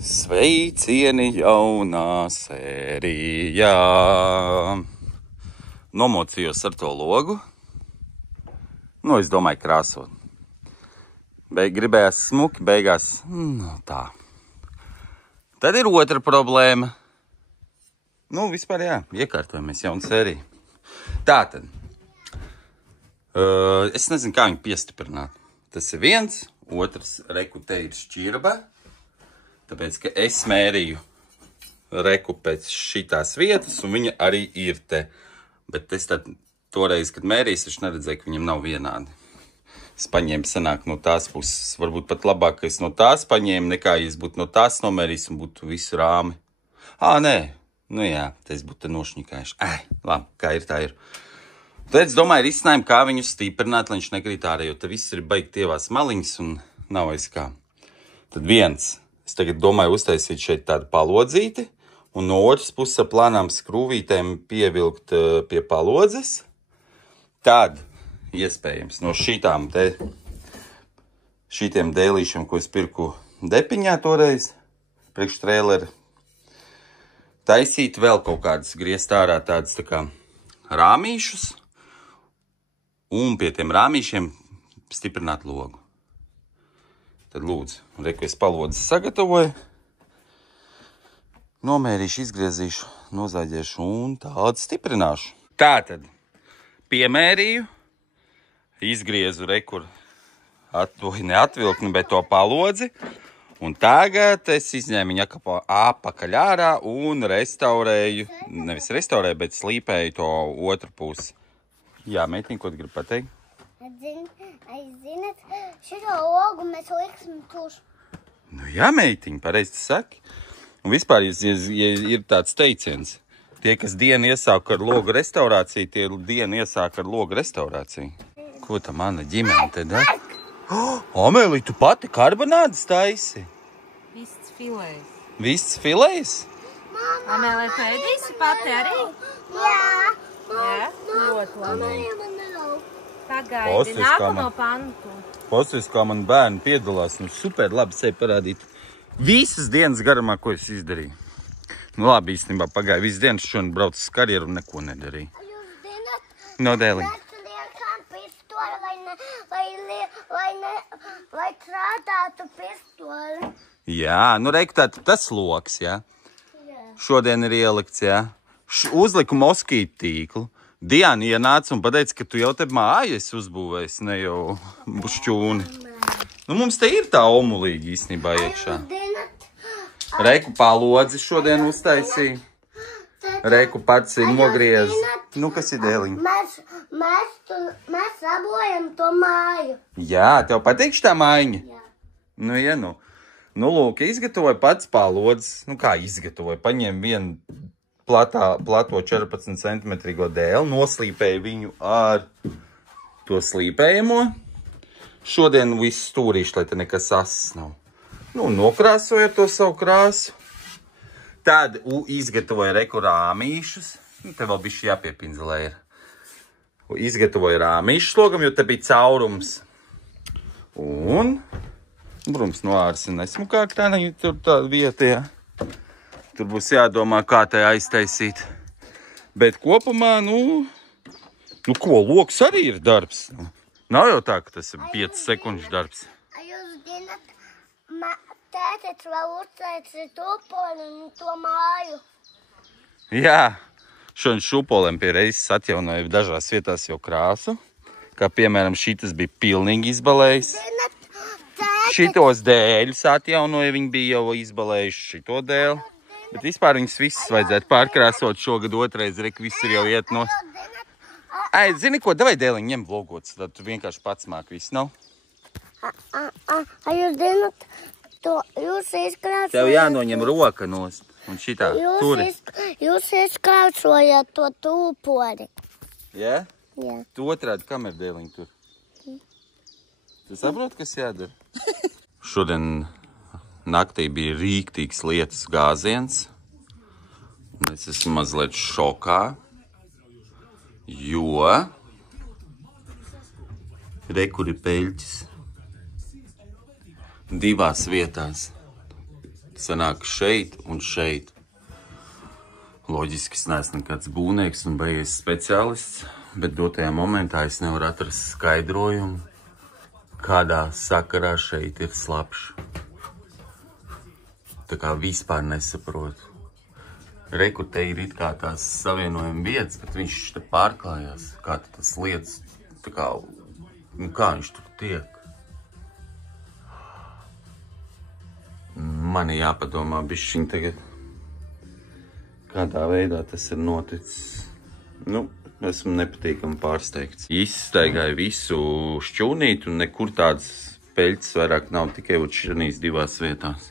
Sveicieni jaunā sērijā. Nomocījos ar to logu. Es domāju krāsot. Gribējās smuki, beigās tā. Tad ir otra problēma. Vispār jā, iekārtojamies jaunu sēriju. Tātad. Es nezinu, kā viņu piestiprināt. Tas ir viens, otrs reku te ir šķirba. Tāpēc, ka es mērīju reku pēc šitās vietas, un viņa arī ir te. Bet es tad toreiz, kad mērīju, es neredzēju, ka viņam nav vienādi. Es paņēmu sanāk no tās puses. Varbūt pat labāk, ka es no tās paņēmu, nekā ja es būtu no tās nomērījis un būtu visu rāmi. Nē. Jā, tas būtu nošņikājuši. Labi, kā ir, tā ir. Tad es domāju, ir izcinājumi, kā viņu stiprināt, lai viņš nekrīt ārā, jo te viss ir baigi tievās maliņas un nav aiz kā. Tad viens. Es tagad domāju uztaisīt šeit tādu palodzīti un no otras puses ar plānām skrūvītēm pievilkt pie palodzes. Tad, iespējams, no šitiem dēlīšiem, ko es pirku depiņā toreiz, priekš trēleri, taisīt vēl kaut kādas griezt ārā tādas tā kā rāmīšus un pie tiem rāmīšiem stiprināt logu. Tad lūdzu, reku es palodzes sagatavoju, nomērīšu, izgriezīšu, nozāģēšu un tādu stiprināšu. Tātad piemērīju, izgriezu reku, neatvilkni, bet to palodzi, un tagad es izņēmu viņu apakaļ ārā un restaurēju, nevis restaurēju, bet slīpēju to otru pusi. Jā, meitiņ, ko tu gribi pateikt? Zināt, šito logu mēs liksim tušu. Jā, meitiņ, pareizi saki. Un vispār, ja ir tāds teiciens, tie, kas dienu iesāk ar logu restaurāciju, tie dienu iesāk ar logu restaurāciju. Ko tā mana ģimene te dara? Amēlī, tu pati karbonādes taisi? Vists filēs. Vists filēs? Amēlē, tu ēdīsi pati arī? Jā. Jā, ļoti labi. Pagaidi, nākamo pantu. Pasties, kā man bērni piedalās. Super labi sevi parādīt. Visas dienas garumā, ko es izdarīju. Labi, īstenībā pagāja visas dienas, šodien braucu uz karjeru un neko nedarīju. Jūs zināt? No dēlī. Mēs liekam pistoli, lai strādātu pistoli. Jā, reku tātad tas loks, jā. Šodien ir ielikts, jā. Uzliku moskītu tīklu. Diana ienāca un pateica, ka tu jau te māju esi uzbūvējis, ne jau bušķūni. Mums te ir tā omulīgi īstenībā iekšā. Reku palodzi šodien uztaisīja. Reku pats ir nogriez. Kas ir dēliņ? Mēs labojam to māju. Jā, tev patīkš tā mājiņa? Jā. Lūk, izgatavoja pats palodzes. Kā izgatavoja? Paņem vienu plato 14 cm dēli, noslīpēju viņu ar to slīpējamo. Šodien visu stūrīšu, lai te nekas asas nav. Nokrāsoju ar to savu krāsu. Tad izgatavoju reku rāmīšus. Te vēl bišķi jāpiepinzelē ir. Izgatavoju rāmīšus logam, jo te bija caurums. Un, protams, no āras ir nesmukāk tāda vieta, jā. Tur būs jādomā, kā tai aiztaisīt. Bet kopumā, ko, loks arī ir darbs. Nav jau tā, ka tas ir 5 sekundžu darbs. Jūs zināt, tētec vēl uztaisīja šūpoli un to māju. Jā, šodien šūpoliem pie reizes atjaunoja dažās vietās jau krāsu. Kā piemēram, šitas bija pilnīgi izbalējis. Šitos dēļus atjaunoja, viņi bija jau izbalējuši šito dēli. Bet vispār viņas visas vajadzētu pārkrāsot šogad otrais, viss ir jau iet no... Zini ko, davai dēliņ ņem vlogots, tad tu vienkārši pats māk, viss nav. Jūs zināt, jūs izkrāsojat... Tev jānoņem roka nost, un šitā, turi. Jūs izkrāsojat to tūpori. Jā? Jā. Tu otrādi kameru dēliņ tur. Tu saproti, kas jādara? Šodien... Naktī bija rīktīgs lietus gāziens. Es esmu mazliet šokā, jo rekur ir peļķis divās vietās. sanāk šeit un šeit. Loģiski, es neesmu nekāds būvnieks un beigies speciālists, bet dotajā momentā es nevaru atrast skaidrojumu, kādā sakarā šeit ir slapš. Tā kā vispār nesaprotu. Reku te ir it kā tās savienojuma vietas, bet viņš te pārklājās. Kā tas lietas, tā kā, kā viņš tur tiek? Man ir jāpadomā bišķiņ tagad, kādā veidā tas ir noticis. Nu, esmu nepatīkami pārsteigts. Izstaigāju visu šķūnīt un nekur tādas peļķes vairāk nav, tikai šīs divās vietās.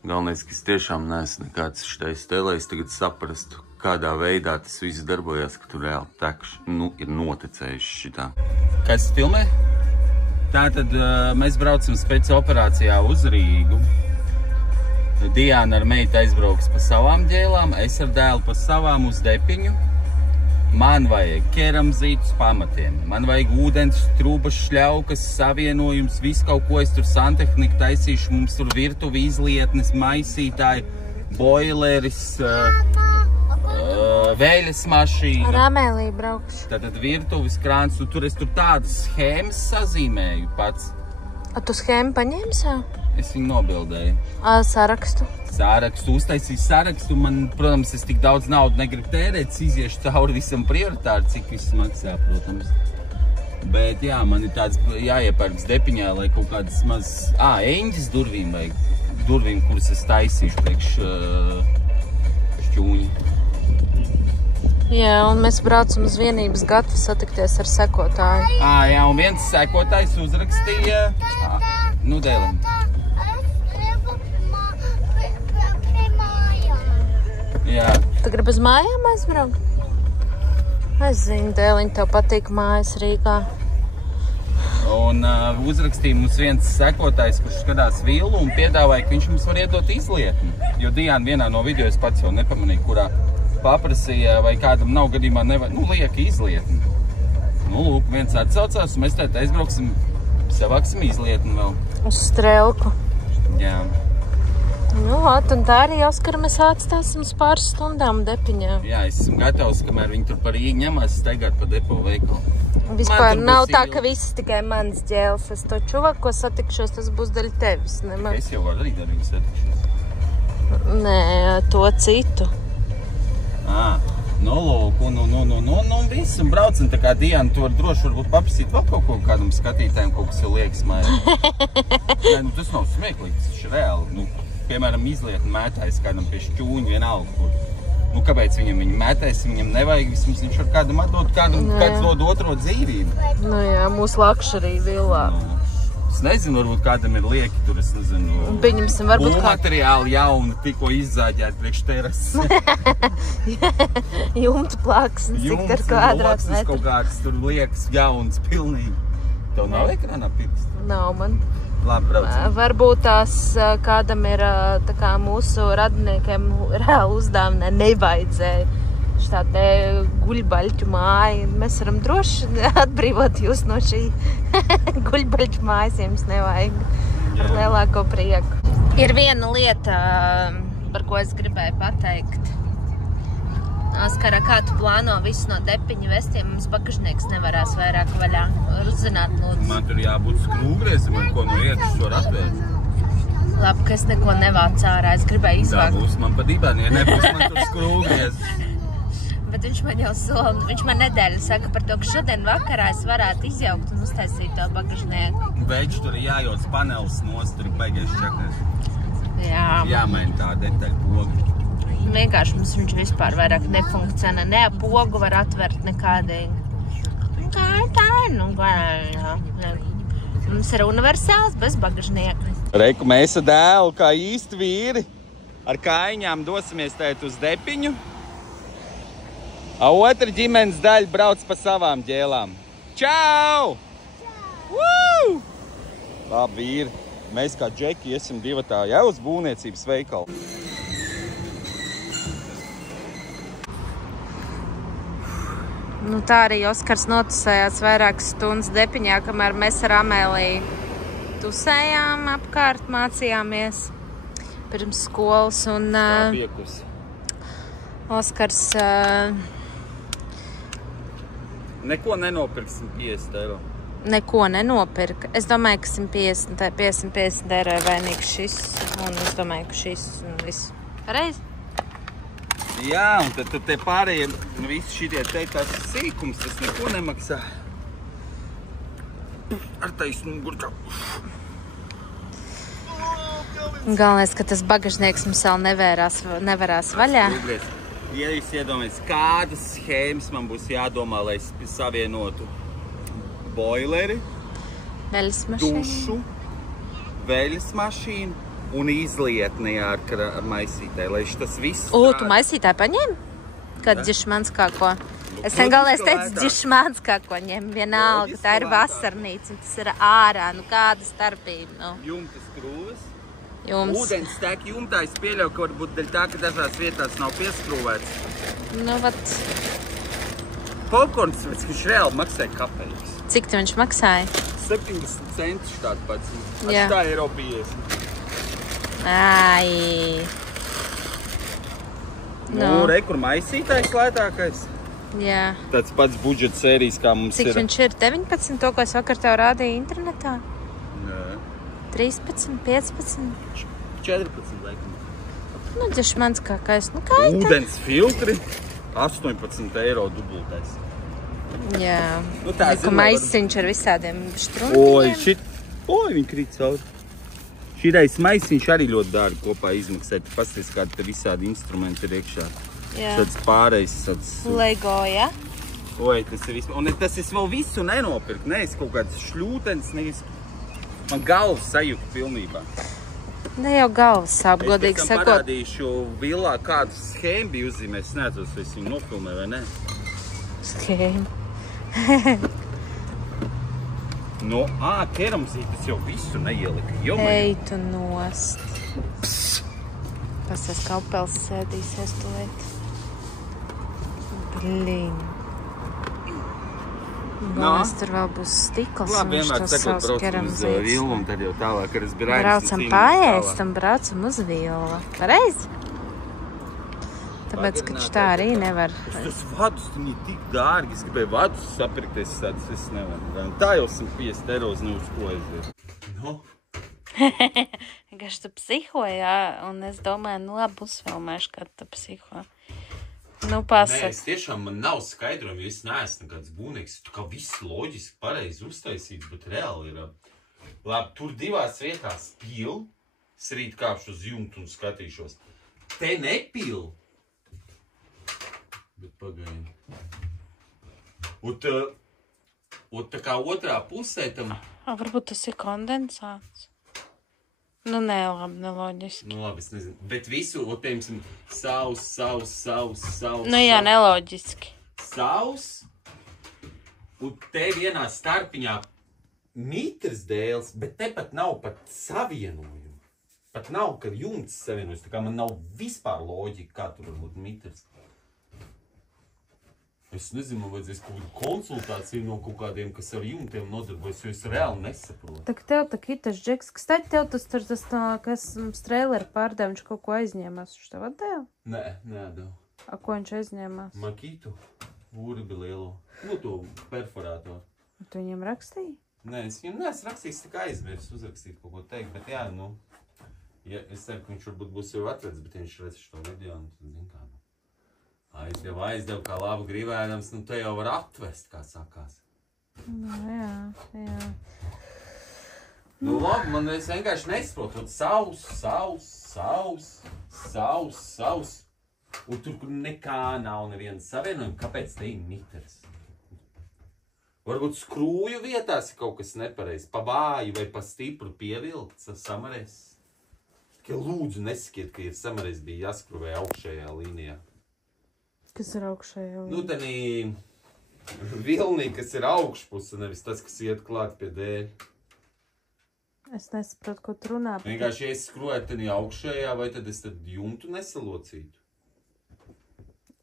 Galvenais, ka es tiešām neesmu nekāds šitais te, lai es tagad saprastu, kādā veidā tas viss darbojās, ka tur reāli tekš, ir noticējuši šitā. Kas filmē? Tātad mēs braucam spēcoperācijā uz Rīgu. Diana ar meitu aizbrauks pa savām ģēlām, es ar dēlu pa savām uz Depiņu. Man vajag keramzītus pamatiem, man vajag ūdens, trūbas, šļaukas, savienojums, visu kaut ko es tur santehniku taisīšu, mums tur virtuvi izlietnes, maisītāji, boileris, vēļas mašīna. Ar Amēliju braukšu. Tātad virtuvis krāns, tur es tur tādas schēmas sazīmēju pats. A tu schēmu paņēmsi? Es viņu nobildēju. Sarakstu? Sarakstu, uztaisīju sarakstu. Man, protams, es tik daudz naudu negribu tērēt, iziešu cauri visam prioritāri, cik viss maksā, protams. Bet jā, man ir tāds jāiepērks Depiņā, lai kaut kādas maz... eņģis durvīm vajag. Durvīm, kuras es taisīšu priekš šķūņa. Jā, un mēs braucam uz vienības gatavi satikties ar sekotāju. Jā, un viens sekotājs uzrakstīja... Nu, Dēliņ. Es gribu pie mājām. Jā. Tu gribi uz mājām aizbraukt? Es zinu, Dēliņ, tev patīk mājas Rīgā. Un uzrakstīja mums viens sekotājs, kurš skatās villu un piedāvāja, ka viņš mums var iedot izlietni. Jo Diana vienā no video es pats jau nepamanīju, kurā paprasīja, vai kādam nav gadījumā lieka izlietni. Lūk, viens atsaucās, un mēs tēt aizbrauksim, savāksim izlietni vēl. Uz Strelku. Jā. Nu, un tā arī Oskara mēs atstāsim uz pāris stundām Depiņā. Jā, es esmu gatavs, kamēr viņi tur par Rīgu ņemās, staigāt pa depo veikalu. Vispār nav tā, ka viss tikai mans ģēls. Es to čuvaku, ko satikšos, tas būs daļa tevis. Es jau varu arī ar viņu satikšos. Nē, to citu. Lūk, un viss, un braucam, tā kā Diana, tu var droši varbūt paprasīt vēl kaut ko kādam skatītājiem, kaut kas jau liekas mājā. Nē, tas nav smieklīgs, tas ir reāli. Piemēram, izlietni mētājs kādam pie šķūņa vienalga, kur. Kāpēc viņam mētājs, viņam nevajag, vismaz viņš var kādam atdot, kāds dod otro dzīvību. Nu jā, mūsu lakšarī villā. Es nezinu, varbūt kādam ir lieki tur, es nezinu, būvmateriāli jauni, tikko izzāģēti priekš terases. Jumtu plaksnes, cik ar kvadrātmetru. Kaut kāds tur liekas jauns, pilnīgi. Tev nav ekrānā pirksts? Nav man. Labi, braucam. Varbūt tās kādam ir, tā kā mūsu radiniekiem reāli uzdāvinē nevajadzēja. Tā te guļbaļķu māja. Mēs varam droši atbrīvot jūs no šī guļbaļķu mājas, ja jums nevajag ar lielāko prieku. Ir viena lieta, par ko es gribēju pateikt. Oskara, kā tu plāno visu no Depiņa vestiem? Mums bagažnieks nevarēs vairāk vaļā. Uzzināt, lūdzu. Man tur jābūt skrūvgriezim, ar ko no iekšas var atvērt. Labi, ka es neko nevācu ārā. Es gribēju izvākt. Tā būs man pa dibēni, ja nebūs man tur skrūvgriezis. Bet viņš man jau sola, viņš man nedēļa saka par to, ka šodien vakarā es varētu izjaukt un uztaisīt to bagažnieku. Veģi tur ir jājots panelis nost, tur ir baigies čaknēs. Jā. Jāmaina tā detaļa poga. Vienkārši mums viņš vispār vairāk nefunkcionē. Ne pogu var atvert nekādīgi. Jā. Mums ir universāls bez bagažnieka. Reiku, mēs ar dēlu kā īsti vīri ar kājiņām dosimies tēt uz Depiņu. Otra ģimenes daļa brauc pa savām ģēlām. Čau! Čau! Labi, vīri. Mēs kā džeki iesim divatā jau uz būvniecības veikalu. Nu tā arī Oskars notusējās vairākas stundas Depiņā, kamēr mēs ar Amēliju tusējām apkārt, mācījāmies pirms skolas, un Oskars Neko nenopirksim 50 eiro. neko nenopirka. Es domāju, ka 150 eiro ir vainīgs šis, un es domāju, ka šis un viss. Pareizi? Jā, un tad te pārējie, visi šitie tās sīkums, tas neko nemaksā. Ar taisnu gurķu. Galvenais, ka tas bagažnieks mums vēl nevarās vaļā. Ja jūs iedomājaties, kādas schēmas man būs jādomā, lai es savienotu boileri, Veļas mašīna. dušu, veļas mašīnu un izlietni ar maisītē, lai tas viss Tu maisītāji paņēmi? Kad dzišmanskāko? Es galvenais teicu, dzišmanskāko ņem vienalga. Tā ir vasarnīca un tas ir ārā. Nu kāda starpība? Jumtas krūves. Jums. Ūdens tek jumtā, es pieļauju, ka varbūt dēļ tā, ka dažās vietās nav pieskrūvēts. Nu, vat. Popkorns, viņš reāli maksāja kapeikas. Cik tu viņš maksāja? 70 centus štādi pats. Jā. Tā eiro 50. Ai. Nu, re, kur maisītājs lētākais. Jā. Tāds pats budžeta sērijas, kā mums Cik ir. viņš ir? 19, to, ko es vakar tev rādīju internetā? Nē. 13, 15. 14, laikam. Nu, dzišmanskākais. Nu, kā ir tā? Ūdens filtri 18 eiro dubultais. Jā. Nu, tā, Ka maisiņš ar visādiem Oi, štrundiņiem. viņi krīt cauri. Šitais maisiņš arī ļoti dārgi kopā izmaksā. Tu pasties, kādi te visādi instrumenti ir iekšā. Jā. Tāds pārējais, tāds... Lego, ja? Oi, tas ir vispār. Un tas es vēl visu nenopirku. Nē, es kaut kāds šļūtens, man galvas sajūta pilnībā. Ne jau galvas sāp, godīgi Es pēc tam sakot. parādīšu villā, kādu schēmu bija uzzīmē. Es neatceros, vai es viņu nofilmēju vai ne. Schēma. No, keramzītas jau visu neielika. Ej tu nost. Pasas kā upels sēdīsies tūlīt. Blīn. Galvenais tur vēl būs stikls un viņš vienmēr to sakot, savus braucam uz keramzītes. vilnu un tad jau tālāk, kad es biju Rainis. Braucam paēst un braucam uz Viola. Pareizi? Tāpēc, ka tā arī nevar. Tas vadus, viņi tik dārgi. Es gribēju vadus sapirkt, es nevaru. Tā jau 150 euros ne uz ko aiziet. No. Vienkārši tu psiho, jā, un es domāju, nu labi, uzfilmēšu, kad tu psiho. Nu, pasak. Nē, es tiešām man nav skaidrojumi, jo es neesmu nekāds būvnieks. Tu kā viss loģiski pareizi uztaisīts, bet reāli ir. Labi, tur divās vietās pil. Es rīt kāpšu uz jumtu un skatīšos. Te nepil. Bet pagaidi. Un tā kā otrā pusē tam... Varbūt tas ir kondensāts. Nu, nē, labi, neloģiski. Nu, labi, es nezinu. Bet visu, piemēram, saus. Nu, jā, neloģiski. Saus. Un te vienā starpiņā mitrs dēls, bet te pat nav pat savienojumu. Pat nav, ka jumts savienojas. Tā kā man nav vispār loģika, kā tur var būt mitrs. Es nezinu, man vajadzēs kaut kādu konsultāciju no kaut kādiem, kas ar jumtiem nodarbojas, jo es reāli nesaprotu. Tak tev tā kitas džeks, kas taļ tev tas kas traileri pārdeva, viņš kaut ko aizņēmās, viņš tev atdeva? Nē, neatdevu. A, ko viņš aizņēmās? Makītu, urbi lielo, nu to perforātoru. Tu viņiem rakstīji? Nē, es viņam neesmu rakstījis, tā kā aizvērs uzrakstīt kaut ko teikt, bet jā, nu, ja es ceru, ka viņš varbūt būs jau atvedis, bet viņš redz šo video, un tad zin kā, nu. Aizdev, kā labu gribēdams, nu te jau var atvest, kā sakās. Nu, jā. Nu labi, man es vienkārši nesaprotu, saus, un tur nekā nav nevienas savienojuma, kāpēc te ir mitrs? Varbūt skrūju vietās ir kaut kas nepareizi, pa vāju vai pa stipru pievilkts, samarēs. Tikai lūdzu nesakiet, ka ir samarēs bija jāskruvē augšējā līnijā. Kas ir augšējā? Nu, tenī vilnī, kas ir augšpuse, nevis tas, kas iet klāt pie dēļ. Es nesaprotu, ko tu runā. Vienkārši, ja es skrūētu tenī augšējā, vai tad es tad jumtu nesalocītu?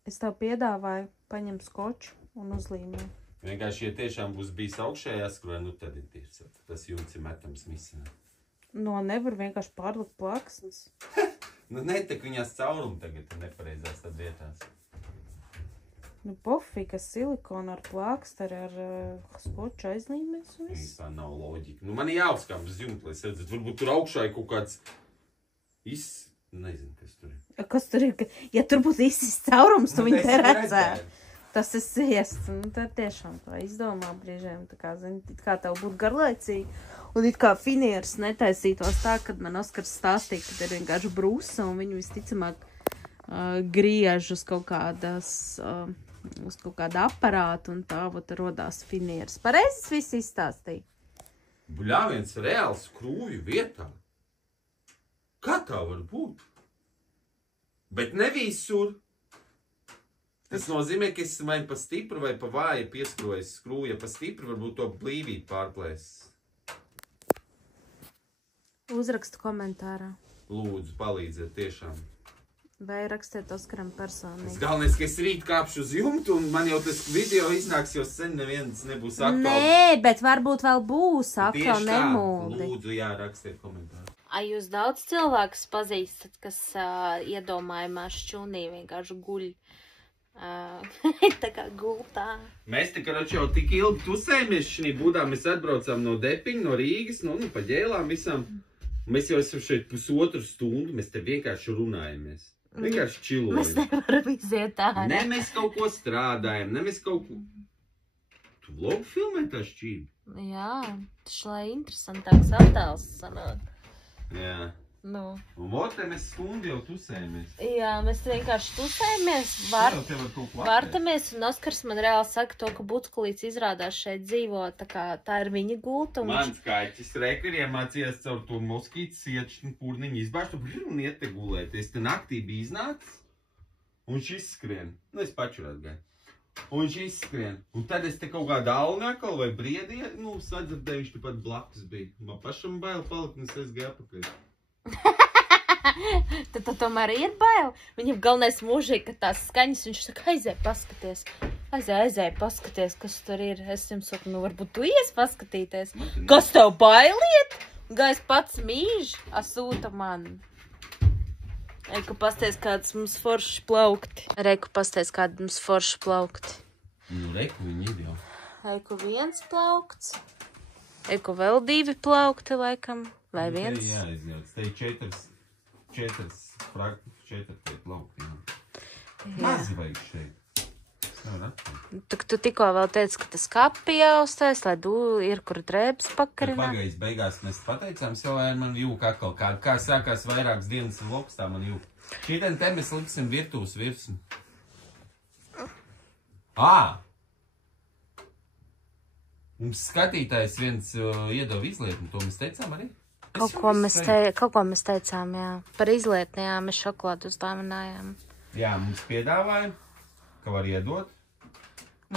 Es tev piedāvāju paņem skoču un uzlīmē. Vienkārši, ja tiešām būs bijis augšējā skrūvē, nu tad ir tieši. Tas jumts ir metams misinā. No, nevar vienkārši pārlikt plaksnes. Nu, netek viņās caurumi tagad ir nepareizās tad vietās. Nu, pofī, kas silikona ar plāksteri, ar skoču aizlīmēs un viss. Tā nav loģika. Nu, man ir jāuzkāp uz jumta, lai redzētu. Varbūt tur augšā ir kaut kāds Nezinu, kas tur ir. Kas tur ir? Ja tur būtu izsis caurums, tu viņi te redzētu. Tas ir sviests. Nu, tā tiešām tā izdomā brīžiem. Tā kā, zini, kā tev būtu garlaicīgi. Un it kā finieris netaisītos tā, kad man Oskars stāstīja, ka ir vienkārši brūsa un viņu visticamāk griež uz kaut kādas, uz kaut kādu aparātu un tā rodās finieris. Pareizes viss izstāstīja. Bļāviens reāls skrūvju vietā. Kā tā var būt? Bet ne visur. Tas nozīmē, ka es vai pa stipru vai pa vāju pieskrūvēju skrūvu. Ja pa stipru varbūt to blīvīt pārplēs. Uzrakstu komentārā. Lūdzu, palīdziet tiešām. Vai rakstiet Oskaram personīgi. Tas galvenais, ka es rīt kāpšu uz jumtu un man jau tas video iznāks, jo sen neviens nebūs aktuāli. Nē, bet varbūt vēl būs aktuāli nemūdi. Lūdzu, jā, rakstiet komentāru. Ai, jūs daudz cilvēkus pazīstat, kas iedomājumā šķūnī vienkārši guļ. Tā kā gultā. Mēs te, karoči, jau tik ilgi tusējamies šī būdā. Mēs atbraucām no Depiņa, no Rīgas, nu pa ģēlām visām. Mēs jau esam šeit pusotru stundu, mēs te vienkārši runājamies. Vienkārši čilojam. Mēs nevaram iziet ārā. Ne mēs kaut ko strādājam, ne mēs kaut ko... Tu vlogu filmē tā šķība? Jā, taču lai interesantāks attēls sanāk. Jā. Nu. Un votē mēs stundu jau tusējamies. Jā, mēs vienkārši tusējamies, vārtamies, un Oskars man reāli saka to, ka Buckulīts izrādās šeit dzīvo, tā kā tā ir viņa gulta. Mans kaķis Reka ir iemācījies caur to moskītas iečnu purniņu izbāžtu un iet te gulēt. Es te naktī biju iznācis, un viņš izskrien. Nu, es pačurāt gāju. Un viņš izskrien. Un tad es te kaut kādā alnākal vai briedī, nu, sadzirdēju, viņš te pat blakus bija. Man pašam bail palikt, un es gāju apakaļ. Tad tomēr ir bail. Viņam galvenais mūžīgi, ka tās skaņas, viņš saka, aizēj paskaties. Aizēj paskaties, kas tur ir. Es jums saku, nu varbūt tu ies paskatīties. Kas tev bailiet? Gājis pats mīž, asūta man. Reiku pasties, kādas mums forši plaukti. Reiku pasties, kādas mums forši plaukti. Nu, Reiku viņi ir jau. Reiku viens plaukts. Reiku vēl divi plaukti, laikam. Vai viens? Jā, izjauts. Te ir četri plaukti, jā. Mazi vajag šeit. Es nevaru atpūt. Tu tikko vēl teici, ka tas kapi jāuztais, lai ir, kur drēbes pakarinā. Pagājis beigās mēs pateicām sev, man jūka atkal kā sākās vairākas dienas vlogs, tā man jūka. Šīten te mēs liksim virtuvas virsmu. Mums skatītājs viens iedeva izlietni, to mēs teicām arī? Kaut ko mēs teicām, jā. Par izlietni, jā, mēs šokolādu uzdāvinājām. Jā, mums piedāvāja, ka var iedot.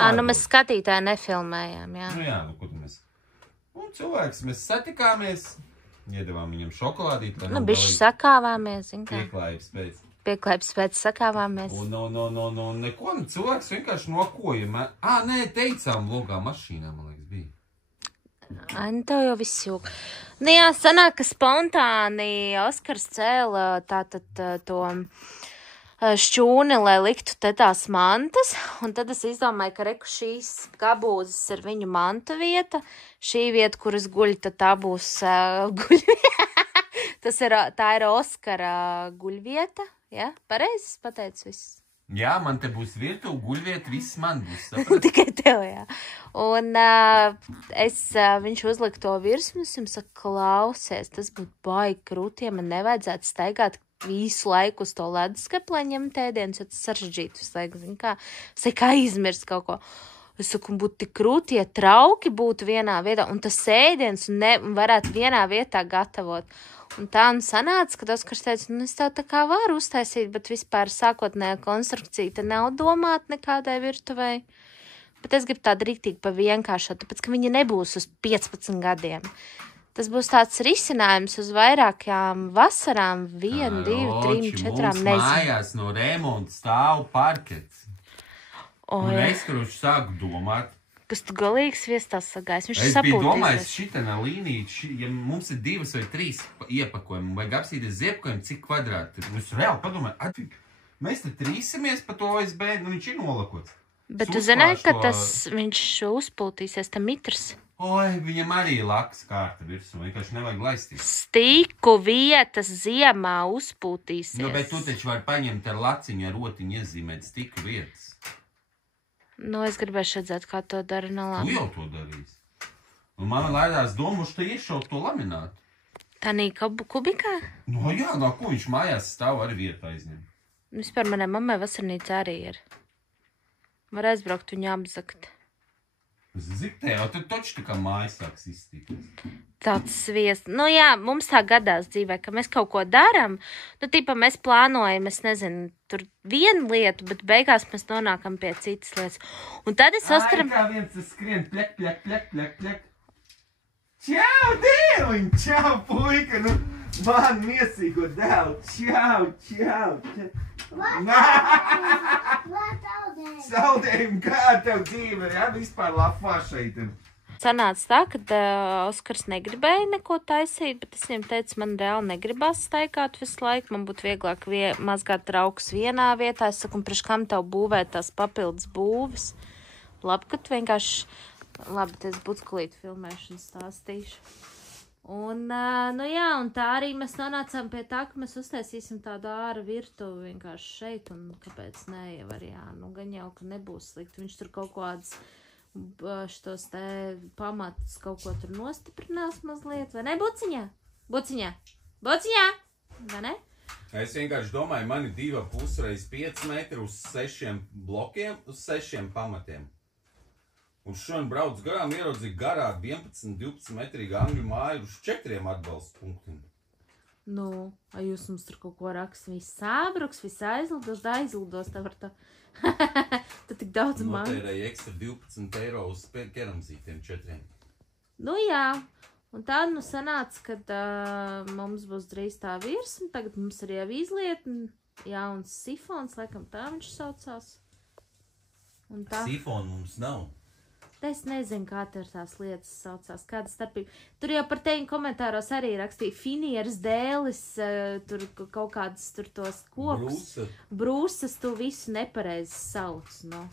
Nu mēs skatītāji nefilmējām, jā. Nu jā, nu kur mēs. Un cilvēks, mēs satikāmies, iedevām viņam šokolādīt. Nu, bišķi sakāvāmies, zin kā. Pieklājības pēc sakāvāmies. Un neko, cilvēks vienkārši nokoja. Nē, teicām vlogā mašīnā, man liekas, bija. Nu tev jau viss jūg. Nu jā, sanāk, ka spontāni Oskars cēla tātad to šķūni, lai liktu te tās mantas, un tad es izdomāju, ka reku šīs kabūzes ir viņu manta vieta, šī vieta, kuras guļ, tad tā būs guļvieta. Tā ir Oskara guļvieta, jā? Pareizes pateicu viss. Jā, man te būs virtuve, guļvieta, viss man būs. Tikai tev, jā. Un viņš uzlika to virsmu, es jums saku, klausies, tas būtu baigi krūti, ja man nevajadzētu staigāt visu laiku uz to leduskapu, lai ņemt ēdienas, jo tas sarežģītu visu laiku, zin kā, es kā izmirst kaut ko. Es saku, būtu tik krūti, ja trauki būtu vienā vietā, un tas ēdiens varētu vienā vietā gatavot. Un tā un sanāca, kad Oskars teica, nu es tā kā varu uztaisīt, bet vispār sākotnējā konstrukcija te nav domāta nekādai virtuvei. Bet es gribu tādu rīktīgi pa vienkāršo, tāpēc, ka viņa nebūs uz 15 gadiem. Tas būs tāds risinājums uz vairākām vasarām, 1, 2, 3, 4, nezinu. Mums mājās no remonta stāv parkets. Un es, karoči, sāku domāt, Kas tu galīgi sviestās sagājis? Viņš Es biju domājis, sapultīsies. šitana līnija, ja mums ir 2 vai 3 iepakojumi, vajag apsīties uz iepakojumu, cik kvadrāti. Es reāli padomāju, mēs te trīsimies pa to OSB, nu viņš ir nolakots. Bet tu zināji, ka viņš uzpultīsies, tam mitrs? Oi, viņam arī lakas kārta virsū, vienkārši nevajag laistīt. Stīku vietas ziemā uzpultīsies. Nu, bet tu taču vari paņemt ar laciņu, ar rotiņu iezīmēt stiku vietas. Nu, es gribēšu redzēt, kā to dara no Tu labi. jau to darīsi. Un man laidās domuši te iešaut to laminātu. Tanī kubikā? Nu, jā, no ko viņš mājās stāv arī vietu aizņem. Vispār manai mammai vasarnīca arī ir. Var aizbraukt viņu apzakt. Ziktē, jau tad taču tā kā mājas sāks izstīties. Tāds sviests. Nu jā, mums tā gadās dzīvē, ka mēs kaut ko daram. Nu, tīpa, mēs plānojam, es nezinu, tur vienu lietu, bet beigās mēs nonākam pie citas lietas. Un tad es saskaram... Ai, kā viens tas skrien, plek, plek, plek, plek, plek. Čau, dēliņ, čau, puika, nu, man miesīgo dēlu, čau, čau, čau. Saldējumi, kā tev dzīve, jā, vispār lafā šeit. Sanāca tā, ka Oskars negribēja neko taisīt, bet es viņam teicu, man reāli negribās staigāt visu laiku, man būtu vieglāk mazgāt traukus vienā vietā. Es saku, un priekš kam tev būvēt tās papildus būves? Labi, ka tu vienkārši, labi, tas buckulīti filmēšanu stāstīšu. Un, nu jā, un tā arī mēs nonācām pie tā, ka mēs uztaisīsim tādu āra virtuvi vienkārši šeit, un kāpēc ne, jau arī, jā, nu gan jau, ka nebūs slikti. Viņš tur kaut kāds šitos te pamatus kaut ko tur nostiprinās mazliet, vai ne, Buciņā? Buciņā? Buciņā? Vai ne? Es vienkārši domāju, man ir 2,5 reiz 5 metri uz 6 blokiem, uz 6 pamatiem. Un šodien brauc garām, ieraudzīju garā 11-12 metrīgu angļu māju uz 4 atbalstu punktiem. Nu, vai jūs mums tur kaut ko raksta? Viss sābruks, viss aizlidos, tā var tā. Tad tik daudz māju. Notērēja ekstra 12 eiro uz keramzītiem 4. Nu jā, un tā nu sanāca, kad mums būs drīz tā virsma, tagad mums ir jau izlietni, jauns sifons, laikam tā viņš saucās. Un tā. Sifonu mums nav. Es nezinu, kā tur tās lietas saucās, kāda starpība. Tur jau par tevi komentāros arī rakstīja finieras dēlis, tur kaut kādas tur tos kokus. Brūsas, tu visu nepareizi sauc, no.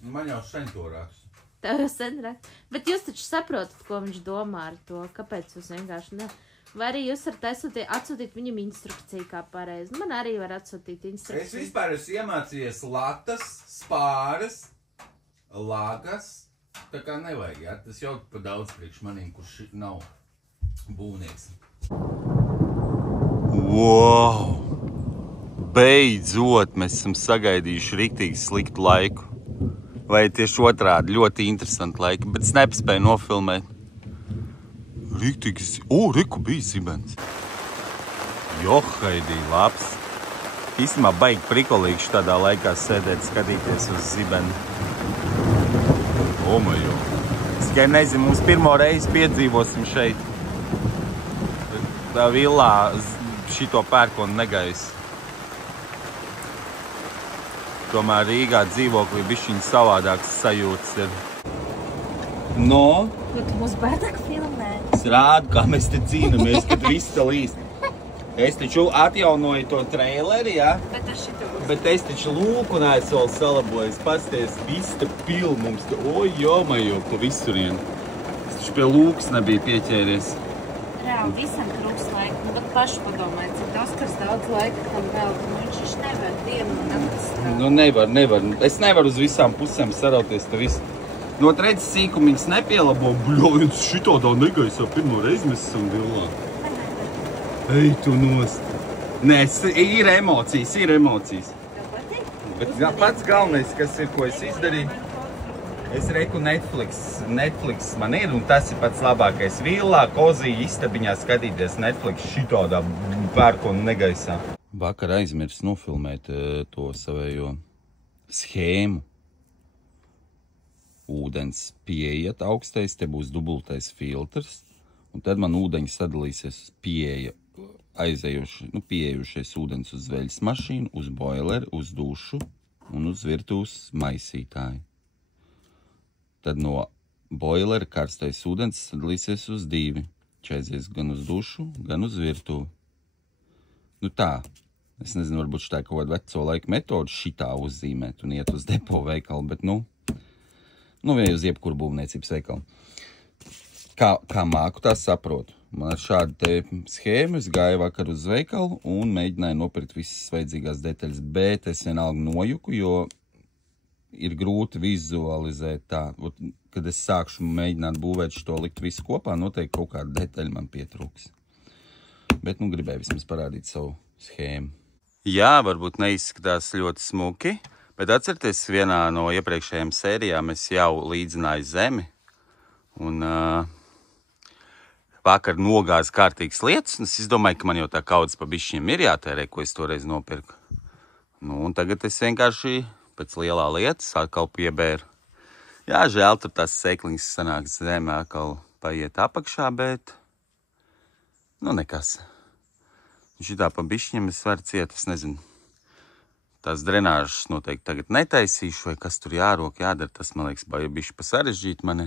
Man jau sen to rakstu. Tev jau sen rakstu. Bet jūs taču saprotat, ko viņš domā ar to, kāpēc jūs vienkārši ne... Vai arī jūs varat atsūtīt viņam instrukciju, kā pareizi. Man arī var atsūtīt instrukciju. Es vispār esmu iemācījies latas, spāras, lagas. Tā kā nevajag, jā, tas jau pa daudz priekš manīm, kurš nav būvnieks. Wow! Beidzot, mēs esam sagaidījuši riktīgi sliktu laiku. Vai tieši otrādi, ļoti interesanti laiki, bet es nepaspēju nofilmēt. Riktīgi, reku bija zibens. Johaidī, labs. Īstumā baigi prikolīgi tādā laikā sēdēt, skatīties uz zibeni. Omajo. Es tikai nezinu, mums pirmo reizi piedzīvosim šeit. Tā villā šito pērkonu negaisu. Tomēr Rīgā dzīvoklī bišķiņ savādāks sajūtas ir. No? Ko tu mūs bērdak filmē? Es rādu, kā mēs te cīnamies, kad viss tā līst. Es taču atjaunoju to traileri, jā? Bet es taču lūku neesmu vēl salabojis. Pasties, viss te pil mums te, jomajo, pa visurien. Es taču pie lūkas nebija pieķēries. Reāli, visam trūks laika. Nu, bet paši padomājiet, cik Oskars daudz laika tam vēl. Viņš nevar dienu un naktis. Nu, nevar. Es nevaru uz visām pusēm sarauties te visu. No redzes sīkumiņas nepielabo, viens šitodā negaisā pirmo reizi mēs esam villā. Ej, tu nost. Nē, ir emocijas. Bet pats galvenais, kas ir, ko es izdarīju, es reku Netflix man ir, un tas ir pats labākais villā, kozī, istabiņā skatīties Netflix šitodā pērkonu negaisā. Vakar aizmirs nofilmēt to savējo schēmu. Ūdens pieiet augstais, te būs dubultais filtrs, un tad man ūdeņi sadalīsies pieejušais ūdens uz veļas mašīnu, uz boileri, uz dušu un uz virtuves maisītāju. Tad no boileri, karstais ūdens sadalīsies uz 2. Čaizies gan uz dušu, gan uz virtuvi. Nu tā. Es nezinu, varbūt šitā kaut kāda veco laiku metodu šitā uzzīmēt un iet uz depo veikalu, bet vai uz jebkuru būvniecības veikalu. Kā māku, tā saprotu. Man ar šādu te schēmu es gāju vakar uz veikalu un mēģināju nopirkt visas vajadzīgās detaļas, bet es vienalga nojuku, jo ir grūti vizualizēt tā. Kad es sākšu mēģināt būvēt šo likt visu kopā, noteikti kaut kāda detaļa man pietrūks. Bet gribēju vismaz parādīt savu schēmu. Jā, varbūt neizskatās ļoti smuki, bet atcerieties, vienā no iepriekšējām sērijām es jau līdzināju zemi un vakar nogāzu kārtīgas lietas, un es izdomāju, ka man jau tā kaudzes pa bišķiem ir jātērē, ko es toreiz nopirku. Un tagad es vienkārši pēc lielā lietas atkal piebēru. Jā, žēl, tur tās sēkliņas sanāks zemē atkal paiet apakšā, bet nekas. Šitā pa bišķiem es varu ciet, es nezinu. Tās drenāžas noteikti tagad netaisīšu, vai kas tur jārok, jādara, tas, man liekas, bišķi pasarežģīt mani.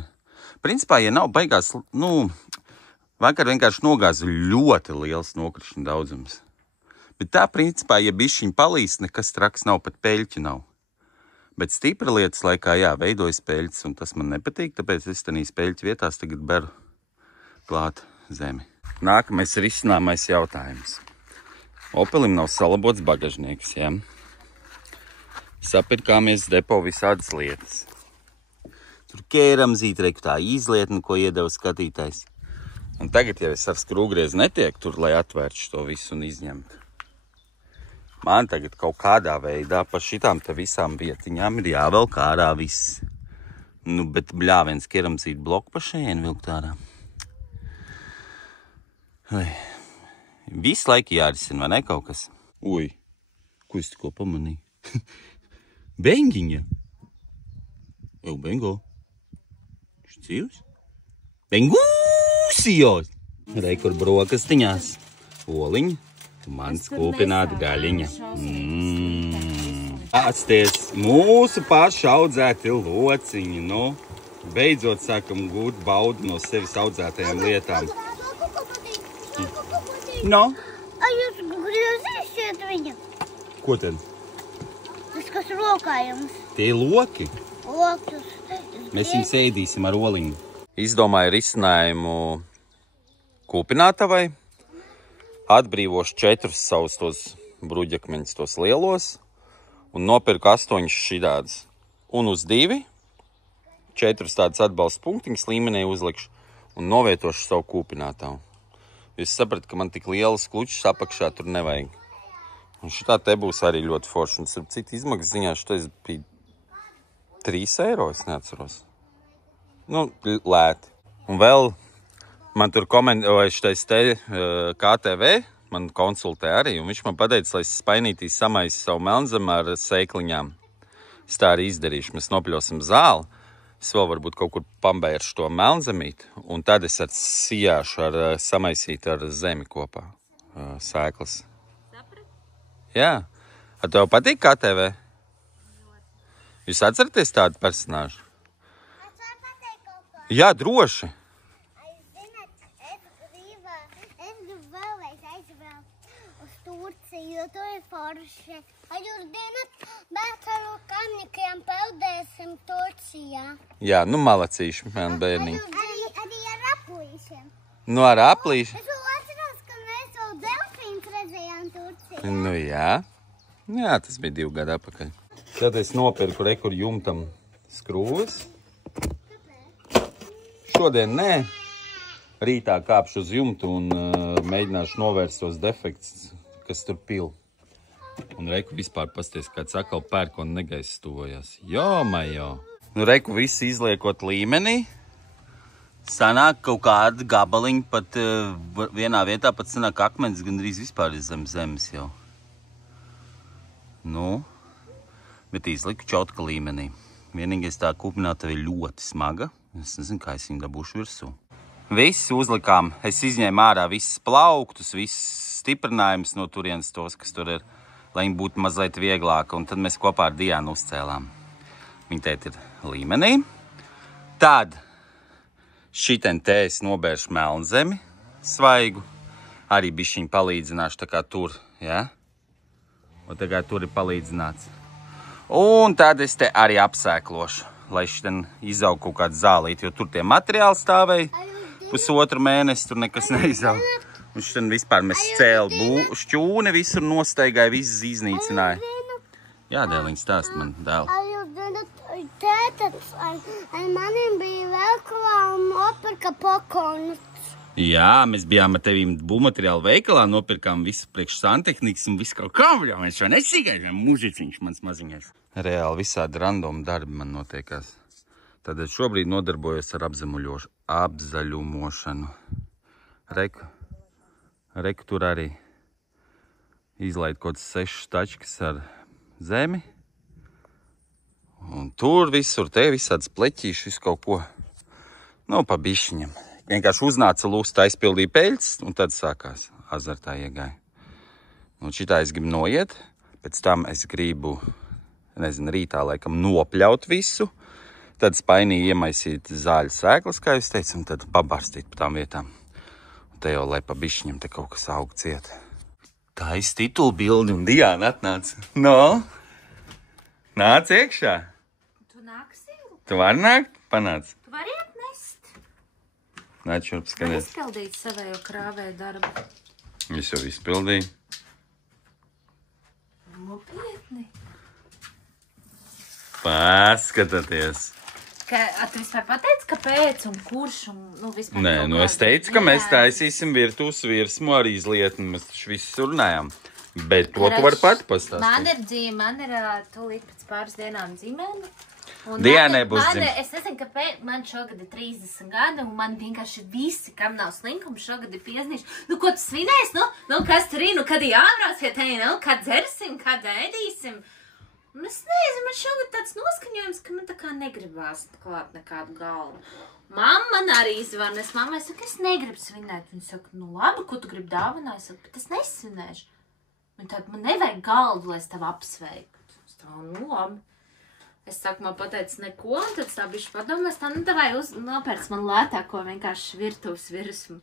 Principā, ja nav baigās, vakar vienkārši nogāzu ļoti liels nokrišņu daudzums. Bet tā, principā, ja bišķiņi palīst, nekas traks nav, pat peļķi nav. Bet stipra lietas laikā, jā, veidojas peļķis, un tas man nepatīk, tāpēc es tanīs peļķi vietās tagad beru klāt zemi. Nākamais risināmais jautājums. Opelim nav salabots bagažnieks, jā. Sapirkāmies depo visādas lietas. Tur kēram zītreiku tā izlietni, ko iedeva skatītājs. Un tagad jau es ar skrūgriezu netiek tur, lai atvēršu to visu un izņemtu. Man tagad kaut kādā veidā pa šitām te visām vietiņām ir jāvelk ārā viss. Bet bļāviens kēram zīt bloku pa šeit vilkt ārā. Visu laiku jārisina, vai ne kaut kas? Ui, ko es tikko pamanīju? Bengiņa. Bengo. Šis dzīvs? Bengūsijos! Reikur brokastiņās. Oliņa. Man skūpināta gaļiņa. Atsties mūsu pašu audzēti lociņi, Beidzot sākam gūt baudu no sevis audzētajām lietām. A jūs griezīsiet viņu? Ko tad? Tas, kas rokā jums. Tie loki. Lokus. Mēs viņus ēdīsim ar oliņu. Izdomāju risinājumu kūpinātavai. Atbrīvošu 4 savus tos bruģakmeņus, tos lielos, un nopirku 8 šitādus. Un uz 2, 4 tādas atbalsta punktiņas līmenī uzlikšu un novietošu savu kūpinātavu. Es sapratu, ka man tik lielas klučas apakšā tur nevajag. Un šitā te būs arī ļoti forši. Un starp citu izmaksas ziņā šitais bija 3 eiro, es neatceros. Lēti. Un vēl man tur šitais te KTV, man konsultē arī, un viņš man pateica, lai es spainītī samaisu savu melnzemu ar sēkliņām. Es tā arī izdarīšu. Mēs nopļosim zāli. Es vēl varbūt kaut kur pambēršu to melnzemīti, un tad es sijāšu samaisīt ar zemi kopā sēklas. Saprat? Jā. Tev patīk KTV? Jūs atceraties tādu personāžu? Es varu pateikt kaut ko. Jā, droši. Es gribu vēlreiz aizbraukt uz Turciju, jo tur ir forši. Vai jūs zināt, bet ar kamņikiem peldēsim Turcijā? Jā, malacīši, man bērniņi. Arī ar aplīšiem. Ar aplīši? Es vēl atceros, ka mēs vēl delfīnus redzējām Turcijā. Jā. Jā, tas bija 2 gadu atpakaļ. Tad es nopirku rekur jumtam skrūves. Šodien nē. Rītā kāpšu uz jumtu un mēģināšu novērst tos defekts, kas tur pil. Un reku vispār pasties, kāds atkal pērkona negaiss tuvojas. Jo. Reku visi izliekot līmenī. Sanāk kaut kāda gabaliņa, pat vienā vietā pat sanāk akmens gandrīz vispār zem zemes jau. Bet izliku čautka līmenī. Vienīgais tā kūpinātava ir ļoti smaga. Es nezinu, kā es viņu dabūšu virsū. Visi uzlikām. Es izņēmu ārā visus plauktus, visus stiprinājumus no turienes tos, kas tur ir, lai viņi būtu mazliet vieglāka. Un tad mēs kopā ar Diānu uzcēlām. Viņa tēt ir līmenī. Tad Šiten te es nobēršu melnzemi svaigu. Arī bišķiņ palīdzināšu tā kā tur, ja? Un tagad tur ir palīdzināts. Un tad es te arī apsēklošu, lai šitien izaug kaut kāds zālīt, jo tur tie materiāli stāvēja 1,5 mēnesi, tur nekas neizaug. Un šitien vispār mēs cēlu šķūni, visur nostaigāja, viss iznīcināja. Jā, dēliņ, stāst man, dēl. Tētats ar maniem bija veikalā un nopirka popkornus. Jā, mēs bijām ar tevīm būvmateriālu veikalā, nopirkām visu priekš santehnikas un visu kaut kā, mēs šo nesīgājušām mužičiņš mans maziņais. Reāli visādi random darbi man notiekās. Tātad šobrīd nodarbojos ar apzaļumošanu. Reku tur arī izlaid kaut 6 tačkas ar zemi. Un tur visur, te visādas pleķīši, visu kaut ko. Nu, pa bišķiņam. Vienkārši uznāca lusta, aizpildīja peļķis, un tad sākās azartā iegāja. Un šitā es gribu noiet, pēc tam es gribu, nezinu, rītā laikam nopļaut visu, tad spainīgi iemaisīt zāļu sēklas, kā jūs teicu, un tad pabarstīt pa tām vietām. Un te jau, lai pa bišķiņam te kaut kas aug ciet. Tā ir titulu bildi, un Diana atnāca. No? Nāc iekšā. Tu nāksi? Tu vari nākt? Panāc. Tu vari atnest? Nāc šurp skanies. Izpildīt savējo krāvēju darbu. Es jau izpildīju. Nopietni. Paskatieties. Tu vispār pateici, kāpēc un kurš un, vispār... Nē, es teicu, ka mēs taisīsim virtuves virsmu ar izlietni. Mēs taču visu runājām. Bet to tu vari pati pastāstīt. Man ir tūlīt pēc pāris dienām dzimene. Diēnai būs dzimene. Es nezinu, kāpēc man šogad ir 30 gadi, un man vienkārši visi, kam nav slinkums, šogad ir piezīmīši. Ko tu svinēs? Kas tur ir? Kad jābrauciet, kad dzersim, kad ēdīsim? Es nezinu, man šogad tāds noskaņojums, ka man tā kā negribās klāt nekādu galvu. Mamma man arī izvana. Es mammai saku, es negribu svinēt. Viņa saka, labi, ko tu gribi dāvināt? Es saku, bet es nesvinēšu. Viņa tāda, man nevajag galdu, lai es tev apsveiktu. Es tā, labi. Es saku, man pateicu neko, un tad tā bišķi padomās, tā, davai nopērc man lētāko vienkārši virtuves virsmu.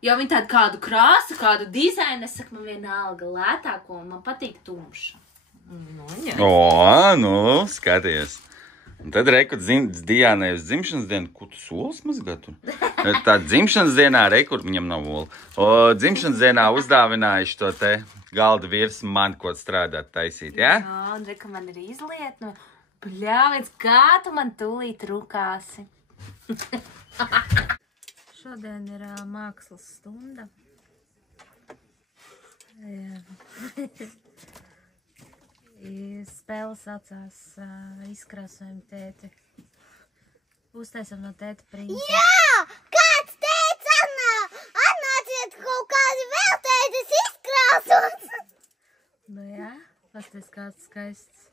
Jo viņa tāda kādu krāsu, kādu dizainu, es saku, man vienalga lētāko, un man patīk tumša. Skaties. Un tad reku Diānai uz dzimšanas dienu, ko tu solis mazgāt tur? Tā dzimšanas dienā reku, viņam nav vola. Dzimšanas dienā uzdāvinājuši to te galda virsmu man, ko strādāt taisīt, jā? Jā, un reku man ir izlietni. Bļāviens, kā tu man tūlīt rukāsi? Šodien ir mākslas stunda. Spēle saucās izkrāsojumi tēti. Uztaisam no tēta princi. Jā! Kāds teica, atnāciet kaut kādi vēl tētis izkrāsots! Nu jā, pasties kāds skaists.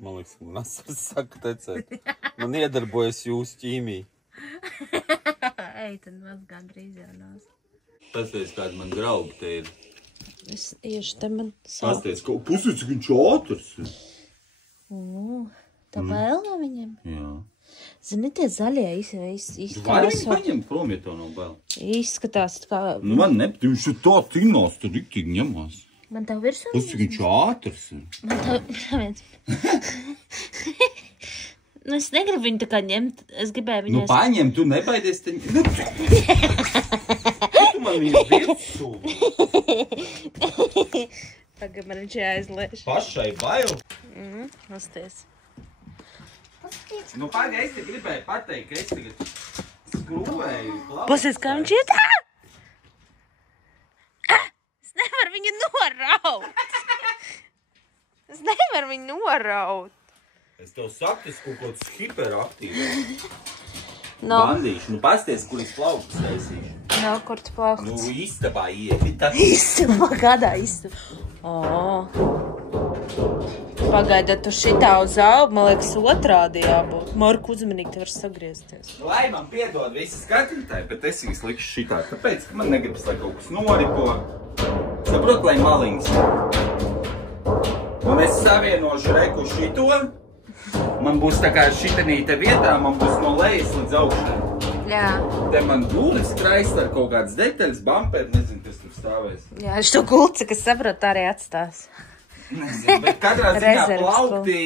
Man liekas, man asars saka tecēt. Man iedarbojas jūsu ķīmija. Ej, tad maz gandrīz jau nās. Pasties, kāda man draugi te ir. Es iešu te man savu. Pasties, kaut pusi, cik viņš ātrs ir. Tā bail no viņiem? Jā. Zini, tie zaļie izkrāsot. Vai viņi paņem prom, ja to nav bail? Izskatās kā... Man nepati, viņš ir tā tinās, tad riktīgi ņemās. Man tev virsū? Pusi, cik viņš ātrs ir. Man tev... Es negribu viņu tā kā ņemt. Es gribēju viņu... Paņem, tu nebaidies te... Tu man viņu virsū. Tagad man viņš jāizlēš. Pašai bail. Pasties. Paga, es te gribēju pateikt, ka es tagad skrūvēju. Pasties, kā viņš iet? Es nevaru viņu noraut. Es tev saku, tas kaut kāds hiperaktīvs. Bandīšu. Pasties, kur es plauktas taisīšu. Kur tu plauktas? Istabā ieti. Istabā, kādā istabā? Pagaida, tu šitā uz augu, man liekas, otrādi jābūt. Marku, uzmanīgi, te var sagriezties. Lai man piedod visi skatītāji, bet es viņas likšu šitā. Tāpēc, ka man negribas, lai kaut kas noripo. Saprot, lai maliņas. Un es savienošu reku šito. Man būs tā kā šitenīte vietā, man būs no lejas līdz augšai. Jā. Te man durvis kraist ar kaut kādas detaļas, bumperi, nezinu, kas tur stāvēs. Jā, šo gulci, kas saprot, arī atstās. Nezinu, bet katrā ziņā Rezerves plaukti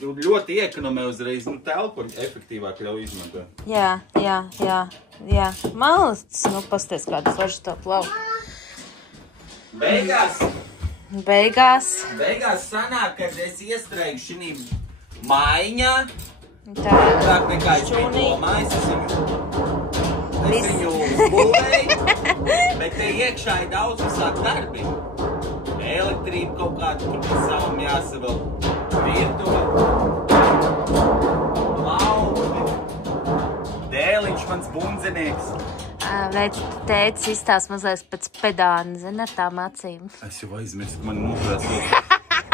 ļoti iekonomē uzreiz, telpu efektīvāk ļauj izmantot. Jā. Malas, pasties kādu foršu to plauku. Beigās sanāk, kad es iestrēgu šī maiņā. Tā nekā es biju domājis, es viņu uzbūvēju, bet te iekšā ir daudz visādi darbi. Elektrība kaut kāda, tur pēc savam jāsavēl virtuve, laukti, dēliņš mans bundzenieks. Veids tētis izstās mazliet pēc pedāna, zin, ar tām acīm. Es jau aizmirstu, man noprāts.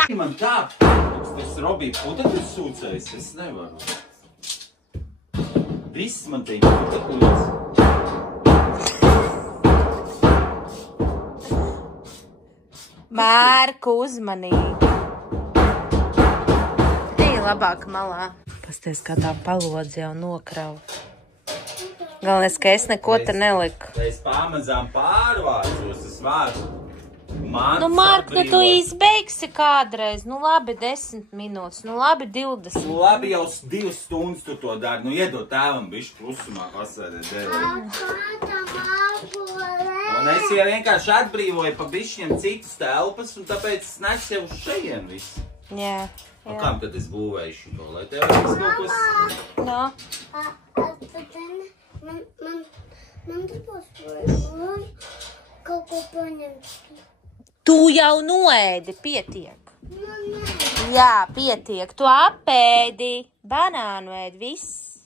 Man tā, tas Robija putekļus sūcējis, es nevaru. Viss man te ir putekļus. Mērku uzmanīgi. Ej labāk malā. Pasties, kā tā palodze jau nokrau. Galvenais, ka es neko te neliku. Es pamazām pārvācos, es vācu. Nu, Mark, nu tu izbeigsi kādreiz. Nu, labi, 10 minūtes. Nu, labi, 20. Nu, labi, jau 2 stundas tu to dari. Nu, iedod tēvam bišķi klusumā pasēdēt dēļ. Un es jau vienkārši atbrīvoju pa bišķiem citas telpas, un tāpēc es nesu jau uz šeien visu. Jā. Un kam tad es būvēju šito, lai tev viss kaut kas... Jā. Man gribas kaut ko paņemt. Tu jau noēdi, pietiek. Jā, pietiek. Tu apēdi, banānu ēdi, viss.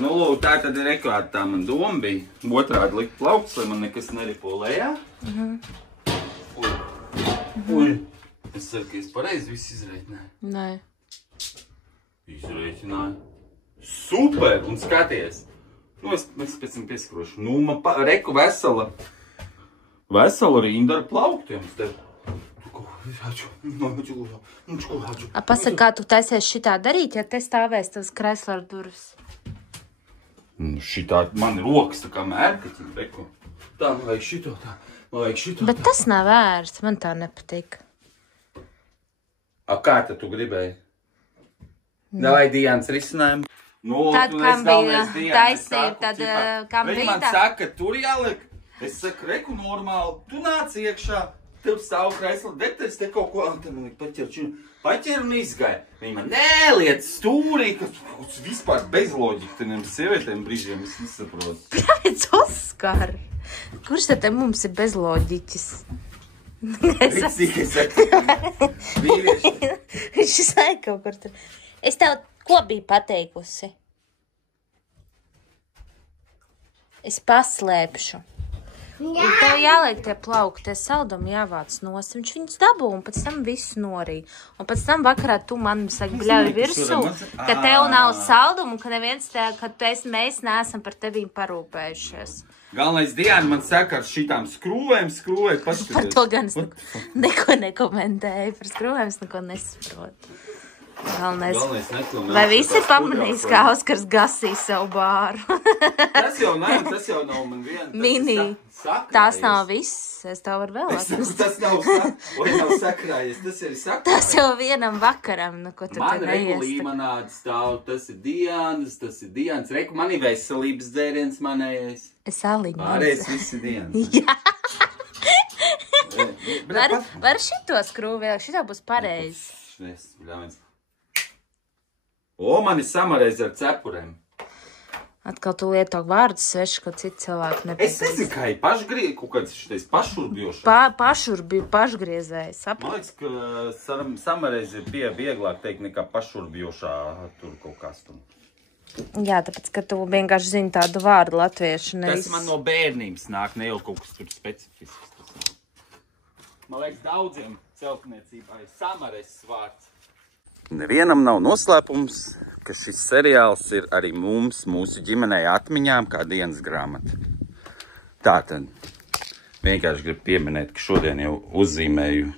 Nu, lūk, tā tad ir ekvāta, tā man doma bija. Otrādi likt plaukts, lai man nekas neripo lejā. Ui. Es ceru, ka es pareizi visu izreitināju. Nē. Izreitināju. Super! Un skaties! Nu, es pēc tam pieskrošu. Nu, man reku vesela rinda ar plauktiem. Pasaka, kā tu taisies šitā darīt, ja te stāvēs tavs kresla ar durvis? Nu, šitā, man ir rokas tā kā mērkaķi, reku. Tā, man vajag šito, tā. Man vajag šito, tā. Bet tas nav vērts, man tā nepatīk. Kā tad tu gribēji? Davai Diānas risinājumu. Nu, tad, kam bija taisnība, tad, kam bija tā? Viņi man saka, tur jāliek. Es saku, reku normāli, tu nāc iekšā, tev stāv kresla detaļas, te kaut ko, te man paķer un izgāja. Viņi man nēliec stūrī, kas vispār bezloģika, tiem sievietēm brīžiem es nesaprotu. Kāpēc Oskar? Kurš te mums ir bezloģiķis? Es saku, vīrieši. Viņš izsāja kaut kur tur. Es tev ko biju pateikusi? Es paslēpšu. Un tev jāliek tie plaukti, tie saldumi jāvāc nost. Viņš viņus dabū un pēc tam visu norīja. Un pēc tam vakarā tu man bļauj virsū, ka tev nav saldumu, ka neviens te, ka mēs neesam par tevīm parūpējušies. Galvenais Diāna man saka ar šitām skrūvēm, paskaties. Par to gan es neko nekomentēju, par skrūvēm es neko nesaprotu. Galvenais vai visi ir pamanījis, kā Oskars gasīja savu bāru? Tas jau nav man viena. Mini. Tās nav viss. Es tev varu vēl atrast. Tas nav sakrājies. Tas ir sakrājies. Tas jau vienam vakaram, nu, ko tu te neies. Man reku līmonādi stāv. Tas ir Diānas. Reku man ir veselības dzēriens manējais. Es aliņu. Pārējais viss ir Diānas. Jā. Var šito skrūvi vēl. Šitā būs pareizi. O, man ir samarēzi ar cepurēm. Atkal tu lieto vārdus sveši, ko citi cilvēki nepatīk. Es nezinu, kā ir pašgriezējs, kaut kāds šitais pašurbjošs. Pašurbjošs, saprot? Man liekas, ka samarēzi ir vieglāk teikt nekā pašurbjošā tur kaut kas tur. Jā, tāpēc, ka tu vienkārši zini tādu vārdu latviešu. Tas man no bērnības nāk, ne jau kaut kas tur specifisks. Man liekas, daudziem celtniecībā ir samarēzes vārds. Nevienam nav noslēpums, ka šis seriāls ir arī mums, mūsu ģimenei atmiņām, kā dienas grāmata. Tātad, vienkārši gribu pieminēt, ka šodien jau uzzīmēju,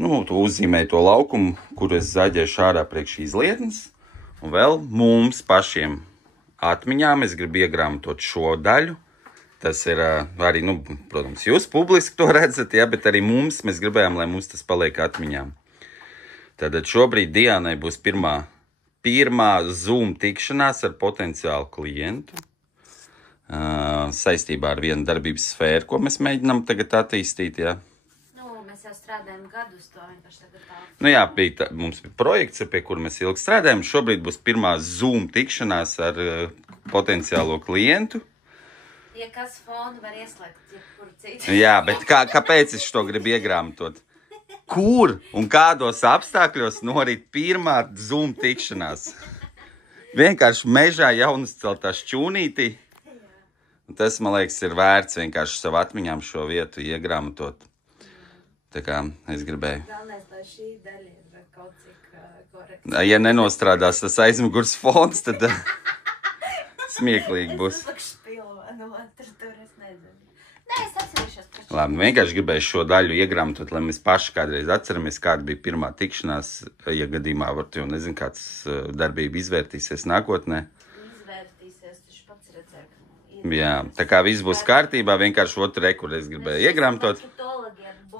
tu uzzīmēju to laukumu, kuru es zaģēšu ārā priekš izlietnes, Un vēl mums pašiem atmiņām es gribu iegrāmatot šo daļu. Tas ir arī, protams, jūs publiski to redzat, ja, bet arī mēs gribējām, lai mums tas paliek atmiņām. Tātad šobrīd Diānai būs pirmā Zoom tikšanās ar potenciālu klientu saistībā ar vienu darbības sfēru, ko mēs mēģinām tagad attīstīt, ja. Mēs jau strādājam gadus to vienkārši tagad tā. Jā, mums bija projekts, pie kura mēs ilgi strādājam. Šobrīd būs pirmā Zoom tikšanās ar potenciālo klientu. Ja kas fonu var ieslēgt, jebkuru citu. Jā, bet kāpēc es to gribu iegrāmatot? Kur un kādos apstākļos norit pirmā Zoom tikšanās? Vienkārši mežā jaunuzceltā šķūnītī. Un tas, man liekas, ir vērts vienkārši savu atmiņām šo vietu iegrāmatot. Tā kā es gribēju. Galvenais, lai šī daļa ir kaut cik korekta. Ja nenostrādās tas aizmugurs fons, tad smieklīgi būs. Labi, vienkārši gribēju šo daļu iegrāmatot, lai mēs paši kādreiz atceramies, kāda bija pirmā tikšanās, ja gadījumā varbūt jau nezinu, kāds darbība izvērtīsies nākotnē. Izvērtīsies, taču pats redzēju. Jā, tā kā viss būs kārtībā, vienkārši otru reku es gribēju iegrāmatot.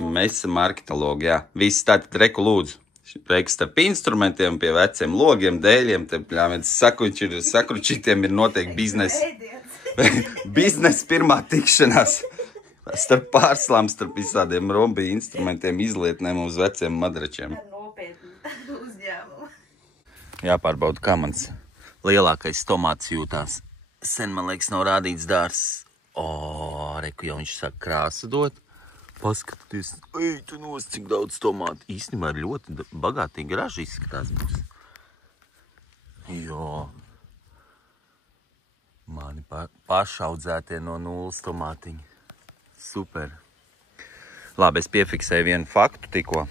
Mēs esam marketologi, jā. Visi tātad reku lūdzu. Reiks starp instrumentiem, pie veciem logiem, dēļiem, sakručītiem ir noteikti biznesa. Biznesa pirmā tikšanās. Starp pārslām, starp visādiem rombi instrumentiem, izlietnēm uz veciem madračiem. Nopietni uzņēmumu. Jāpārbauda, kā mans lielākais tomāts jūtās. Sen, man liekas, nav rādīts dārs. Reku jau viņš sāk krāsu dot. Paskatieties, tu nos, cik daudz tomātu. Īstenībā ir ļoti bagātīgi raži izskatās būs. Jo. Mani pašaudzētie no nulles tomātiņi. Super. Labi, es piefiksēju vienu faktu tikko.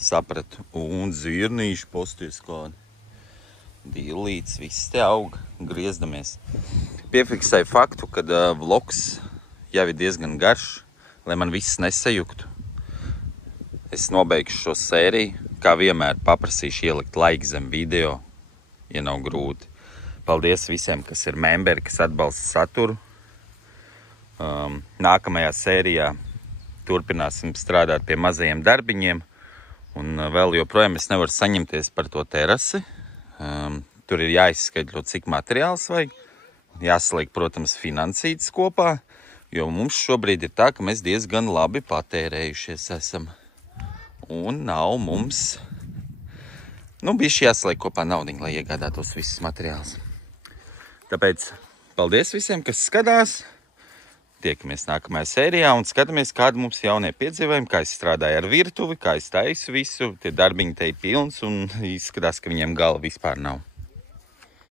Sapratu. Un zirnīši posties kādi. Dīlīts, viss te aug. Griezdamies. Piefiksēju faktu, kad vlogs jau ir diezgan garš. Lai man viss nesajuktu. Es nobeigšu šo sēriju. Kā vienmēr paprasīšu ielikt like zem video, ja nav grūti. Paldies visiem, kas ir memberi, kas atbalsta saturu. Nākamajā sērijā turpināsim strādāt pie mazajiem darbiņiem. Un vēl joprojām es nevaru saņemties par to terasi. Tur ir jāizskaidro, cik materiāls vajag. Jāsaliek, protams, finansītas kopā. Jo mums šobrīd ir tā, ka mēs diezgan labi patērējušies esam. Un nav mums... bišķi jāsaliek kopā naudiņu, lai iegādātos visus materiālus. Tāpēc paldies visiem, kas skatās. Tiekamies nākamajā sērijā un skatāmies, kādi mums jaunie piedzīvojumi, kā es strādāju ar virtuvi, kā es taisu visu. Tie darbiņi te ir pilns un izskatās, ka viņiem gala vispār nav.